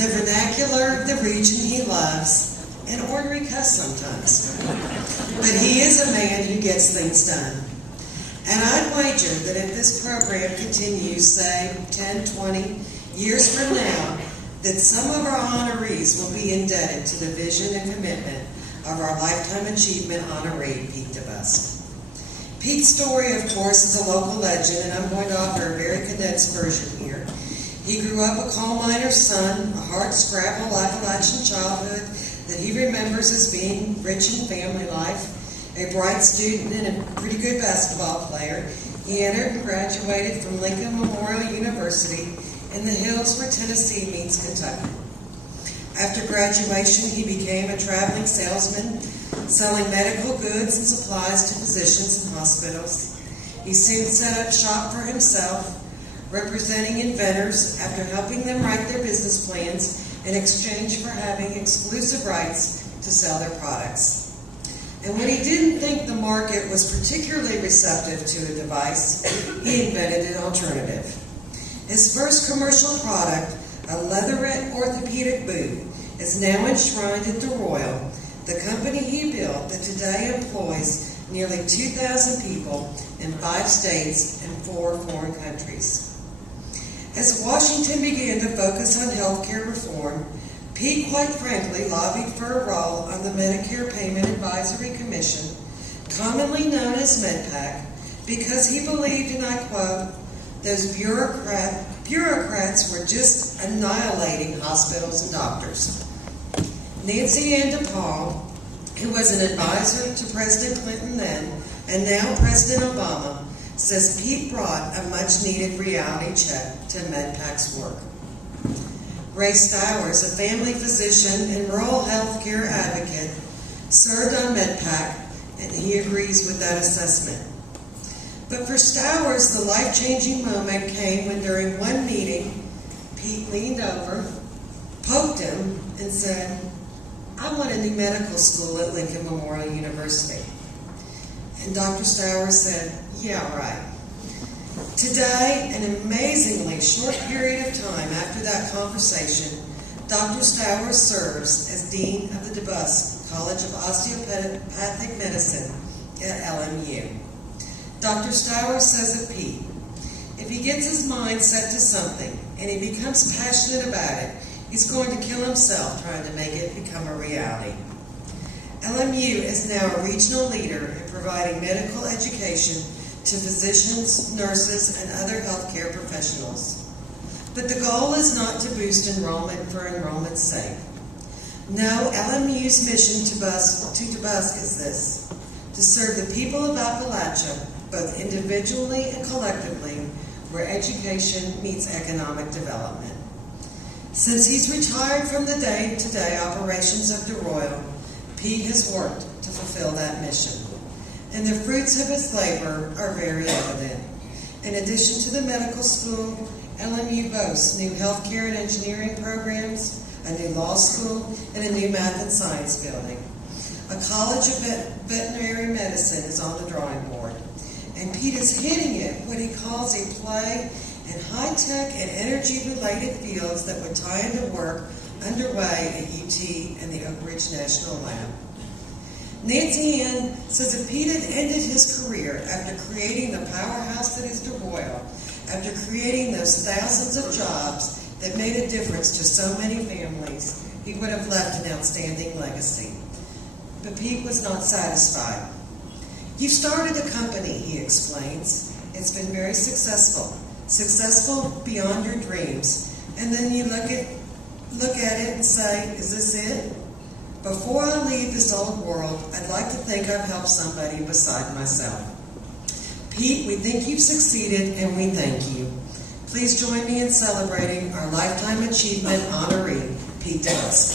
the vernacular of the region he loves, an ornery cuss sometimes. But he is a man who gets things done. And I'd wager that if this program continues, say, 10, 20 years from now, that some of our honorees will be indebted to the vision and commitment of our Lifetime Achievement honoree, Pete DeBusk. Pete's story, of course, is a local legend, and I'm going to offer a very condensed version here. He grew up a coal miner's son, a hard-scrabble Appalachian childhood that he remembers as being rich in family life, a bright student and a pretty good basketball player. He entered and graduated from Lincoln Memorial University in the hills where Tennessee meets Kentucky. After graduation, he became a traveling salesman, selling medical goods and supplies to physicians and hospitals. He soon set up shop for himself, representing inventors after helping them write their business plans in exchange for having exclusive rights to sell their products. And when he didn't think the market was particularly receptive to a device, he invented an alternative. His first commercial product, a leatherette orthopedic boot, is now enshrined at the Royal, the company he built that today employs nearly 2,000 people in 5 states and 4 foreign countries. As Washington began to focus on health care reform, Pete, quite frankly, lobbied for a role on the Medicare Payment Advisory Commission, commonly known as MedPAC, because he believed, and I quote, those bureaucrats were just annihilating hospitals and doctors. Nancy Ann DePaul, who was an advisor to President Clinton then, and now President Obama, says Pete brought a much-needed reality check to MedPAC's work. Ray Stowers, a family physician and rural health care advocate, served on MedPAC, and he agrees with that assessment. But for Stowers, the life-changing moment came when during one meeting, Pete leaned over, poked him, and said, "I want a new medical school at Lincoln Memorial University." And Dr. Stowers said, "Yeah, right." Today, an amazingly short period of time after that conversation, Dr. Stowers serves as Dean of the DeBusk College of Osteopathic Medicine at LMU. Dr. Stowers says of Pete, if he gets his mind set to something and he becomes passionate about it, he's going to kill himself trying to make it become a reality. LMU is now a regional leader in providing medical education to physicians, nurses, and other healthcare professionals. But the goal is not to boost enrollment for enrollment's sake. No, LMU's mission to DeBusk is this: to serve the people of Appalachia, both individually and collectively, where education meets economic development. Since he's retired from the day-to-day operations of the Royal, Pete has worked to fulfill that mission. And the fruits of his labor are very evident. In addition to the medical school, LMU boasts new healthcare and engineering programs, a new law school, and a new math and science building. A college of veterinary medicine is on the drawing board. And Pete is hitting it what he calls a play in high-tech and energy-related fields that would tie into work underway at UT and the Oak Ridge National Lab. Nancy Ann says if Pete had ended his career after creating the powerhouse that is the Royal, after creating those thousands of jobs that made a difference to so many families, he would have left an outstanding legacy. But Pete was not satisfied. "You started a company," he explains. "It's been very successful beyond your dreams. And then you look at it and say, is this it? Before I leave this old world, I'd like to think I've helped somebody beside myself." Pete, we think you've succeeded, and we thank you. Please join me in celebrating our Lifetime Achievement honoree, Pete DeBusk.